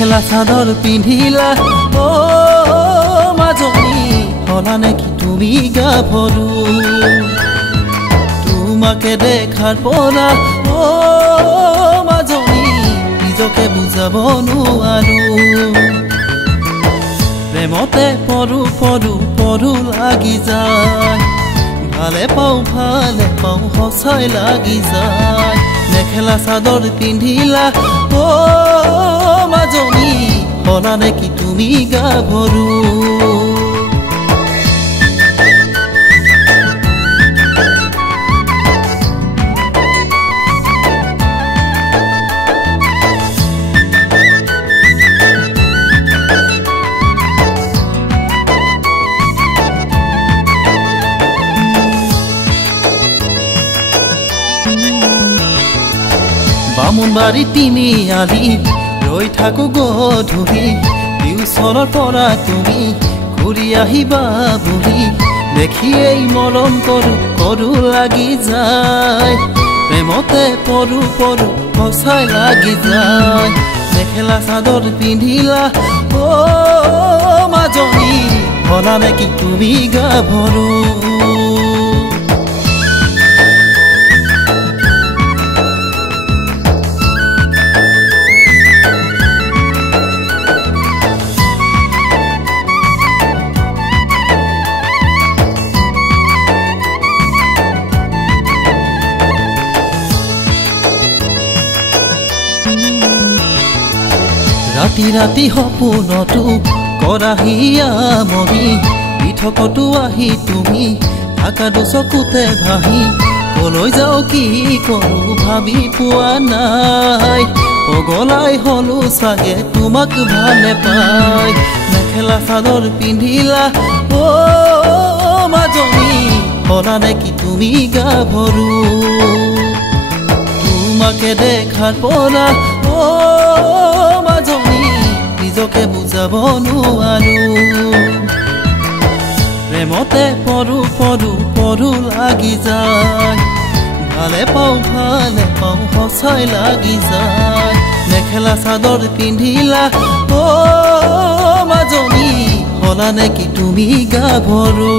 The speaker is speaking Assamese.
মেখেলা চাদৰ পিন্ধিলা ও মাজনী হলা নেকি তুমি গাভৰু তোমাকে দেখাৰ পৰা ও মাজনী নিজকে বুজাব নোৱাৰো প্ৰেমতে পৰু পৰু পৰু লাগি যায় ভালে পাওঁ সঁচাই লাগি যায় মেখেলা চাদৰ পিন্ধিলা ও মাজনী হলা নেকি তুমি গাভৰু বামুণবাৰী তিনিআলি ৰৈ থাকো গধূলি ওচৰৰ পৰা তুমি ঘূৰি আহিবা বুলি দেখিয়েই মৰম কৰো লাগি যায় প্ৰেমতে পৰু পৰু সঁচাই লাগি যায় মেখেলা চাদৰ পিন্ধিলা ও মাজনী হলা নেকি তুমি গাভৰু ৰাতি ৰাতি সপোনতো কৰাহিয়া মহি পিঠকতো আহি তুমি থাকাটো চকুতে ভাহি কলৈ যাও কি কৰো ভাবি পোৱা নাই পগলাই হলো চাগে তোমাক ভালে পাই মেখেলা চাদৰ পিন্ধিলা ও মাজনী হলা নেকি তুমি গাভৰু তোমাকে দেখাৰ পৰা ও মাজনী নিজকে বুজাব নোৱাৰো প্ৰেমতে পৰু পৰু পৰু লাগি যায় ভালে পাওঁ সঁচাই লাগি যায় মেখেলা চাদৰ পিন্ধিলা ও মাজনী হলা নেকি তুমি গাভৰু